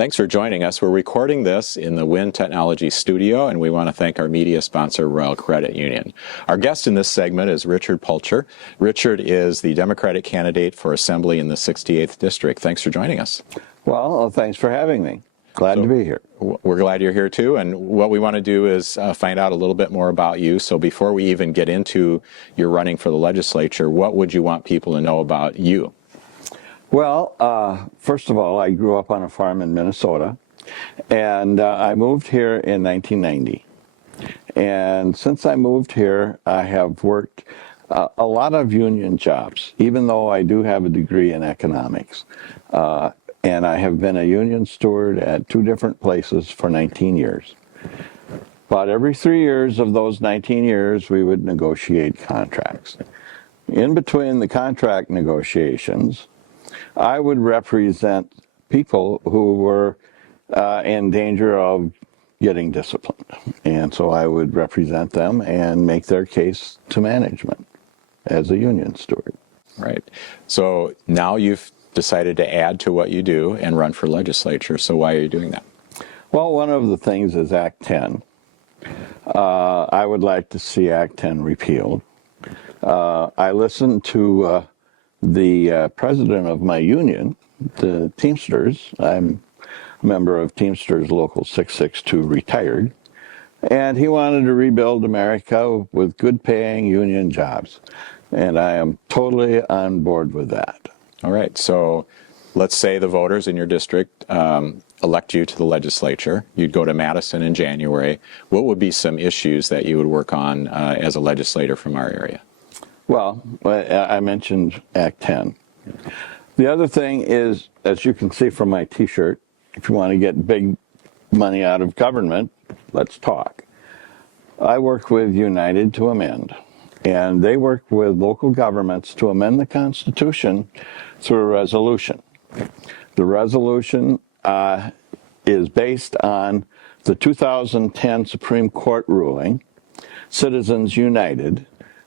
Thanks for joining us. We're recording this in the Wind Technology studio, and we want to thank our media sponsor, Royal Credit Union. Our guest in this segment is Richard Pulcher. Richard is the Democratic candidate for Assembly in the 68th District. Thanks for joining us. Well, thanks for having me. Glad to be here. We're glad you're here too, and what we want to do is find out a little bit more about you. So before we even get into your running for the legislature, what would you want people to know about you? Well, first of all, I grew up on a farm in Minnesota, and I moved here in 1990. And since I moved here, I have worked a lot of union jobs, even though I do have a degree in economics. And I have been a union steward at 2 different places for 19 years. About every 3 years of those 19 years, we would negotiate contracts. In between the contract negotiations, I would represent people who were in danger of getting disciplined. And so I would represent them and make their case to management as a union steward. Right. So now you've decided to add to what you do and run for legislature. So why are you doing that? Well, one of the things is Act 10. I would like to see Act 10 repealed. I listened to the president of my union, the Teamsters. I'm a member of Teamsters Local 662, retired, and he wanted to rebuild America with good paying union jobs, and I am totally on board with that. All right, so let's say the voters in your district elect you to the legislature. You'd go to Madison in January. What would be some issues that you would work on as a legislator from our area? Well, I mentioned Act 10. The other thing is, as you can see from my t-shirt, if you want to get big money out of government, let's talk. I work with United to Amend, and they work with local governments to amend the Constitution through a resolution. The resolution is based on the 2010 Supreme Court ruling, Citizens United,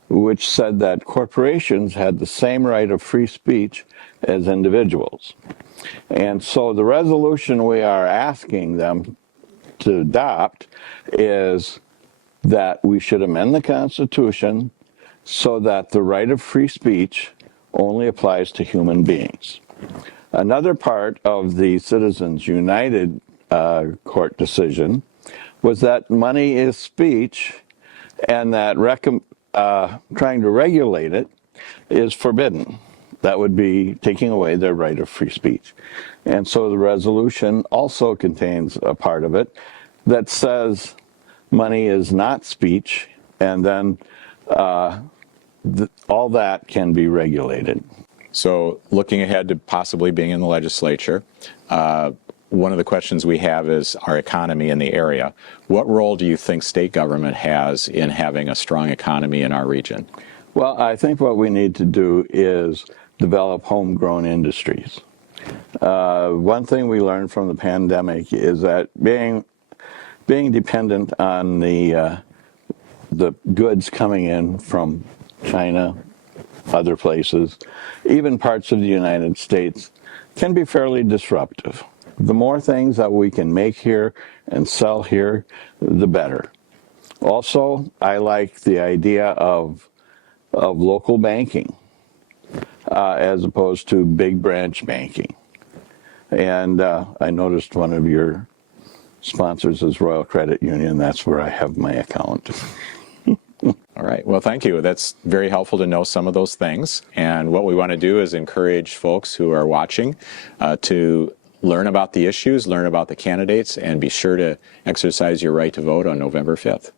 which said that corporations had the same right of free speech as individuals. And so the resolution we are asking them to adopt is that we should amend the Constitution so that the right of free speech only applies to human beings. Another part of the Citizens United court decision was that money is speech, and that trying to regulate it is forbidden. That would be taking away their right of free speech. And so the resolution also contains a part of it that says money is not speech, and then all that can be regulated. So looking ahead to possibly being in the legislature, one of the questions we have is our economy in the area. What role do you think state government has in having a strong economy in our region? Well, I think what we need to do is develop homegrown industries. One thing we learned from the pandemic is that being dependent on the goods coming in from China, other places, even parts of the United States, can be fairly disruptive. The more things that we can make here and sell here, the better. Also, I like the idea of local banking as opposed to big branch banking. And I noticed one of your sponsors is Royal Credit Union. That's where I have my account. All right. Well, thank you. That's very helpful to know some of those things. And what we want to do is encourage folks who are watching to learn about the issues, learn about the candidates, and be sure to exercise your right to vote on November 5th.